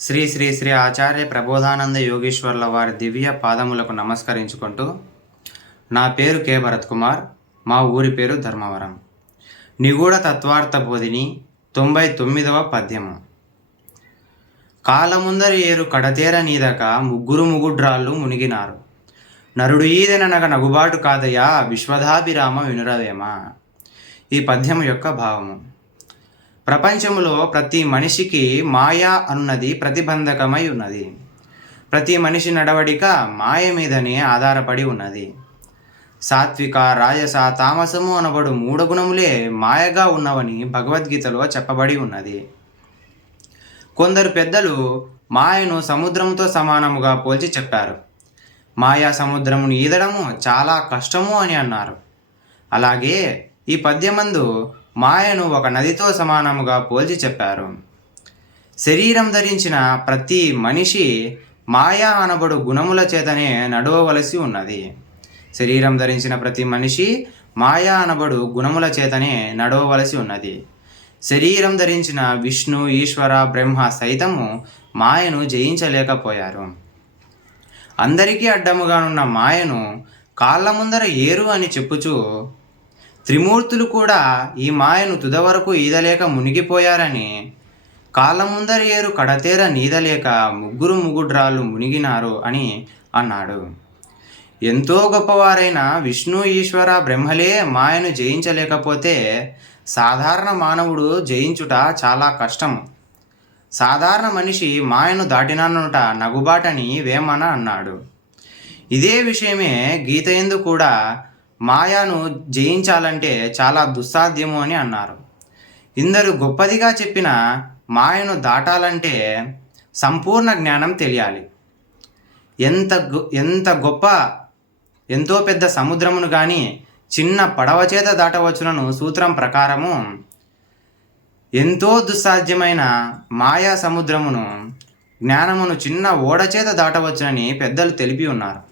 శ్రీ శ్రీ శ్రీ ఆచార్య ప్రబోధానంద యోగేశ్వర్ల వారి దివ్య పాదములకు నమస్కరించుకుంటూ నా పేరు కె. భరత్ కుమార్ మా ఊరి పేరు ధర్మవరం. నిగూఢ తత్వార్థ బోధిని తొంభై తొమ్మిదవ పద్యము. కాలముందరి ఏరు కడతేర నీదక ముగ్గురు ముగుడ్రాళ్ళు మునిగినారు. నరుడు ఈదెననగ నగుబాటు కాదయా విశ్వధాభిరామ వినురవేమా. ఈ పద్యము యొక్క భావము. ప్రపంచంలో ప్రతి మనిషికి మాయా అన్నది ప్రతిబంధకమై ఉన్నది. ప్రతి మనిషి నడవడిక మాయ మీదనే ఆధారపడి ఉన్నది. సాత్విక రాజస తామసము అనబడు మూడు గుణములే మాయగా ఉన్నవని భగవద్గీతలో చెప్పబడి ఉన్నది. కొందరు పెద్దలు మాయను సముద్రంతో సమానముగా పోల్చి చెప్పారు. మాయా సముద్రమును ఈదడము చాలా కష్టము అని అన్నారు. అలాగే ఈ పద్యమందు మాయను ఒక నదితో సమానముగా పోల్చి చెప్పారు. శరీరం ధరించిన ప్రతి మనిషి మాయా అనబడు గుణముల చేతనే నడవవలసి ఉన్నది. శరీరం ధరించిన ప్రతి మనిషి మాయా అనబడు గుణముల చేతనే నడవవలసి ఉన్నది. శరీరం ధరించిన విష్ణు ఈశ్వర బ్రహ్మ సైతము మాయను జయించలేకపోయారు. అందరికీ అడ్డముగానున్న మాయను కాళ్ళ ముందర ఏరు అని చెప్పుచూ త్రిమూర్తులు కూడా ఈ మాయను తుదవరకు ఈదలేక మునిగిపోయారని కాళ్ళ ముందర ఏరు కడతేర నీదలేక ముగ్గురు ముగుడ్రాళ్ళు మునిగినారు అని అన్నాడు. ఎంతో గొప్పవారైన విష్ణు ఈశ్వర బ్రహ్మలే మాయను జయించలేకపోతే సాధారణ మానవుడు జయించుట చాలా కష్టం. సాధారణ మనిషి మాయను దాటినానుట నగుబాటని వేమన అన్నాడు. ఇదే విషయమే గీత ఎందు కూడా మాయాను జయించాలంటే చాలా దుస్సాధ్యము అని అన్నారు. ఇందరు గొప్పదిగా చెప్పిన మాయను దాటాలంటే సంపూర్ణ జ్ఞానం తెలియాలి. ఎంత ఎంత గొప్ప ఎంతో పెద్ద సముద్రమును కానీ చిన్న పడవ చేత దాటవచ్చునను సూత్రం ప్రకారము ఎంతో దుస్సాధ్యమైన మాయా సముద్రమును జ్ఞానమును చిన్న ఓడ చేత దాటవచ్చునని పెద్దలు తెలిపి ఉన్నారు.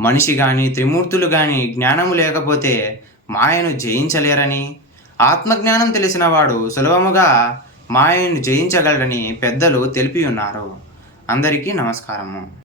మనిషి కానీ త్రిమూర్తులు కానీ జ్ఞానము లేకపోతే మాయను జయించలేరని? ఆత్మజ్ఞానం తెలిసిన వాడు సులభముగా మాయను జయించగలరని పెద్దలు తెలిపి ఉన్నారు. అందరికీ నమస్కారము.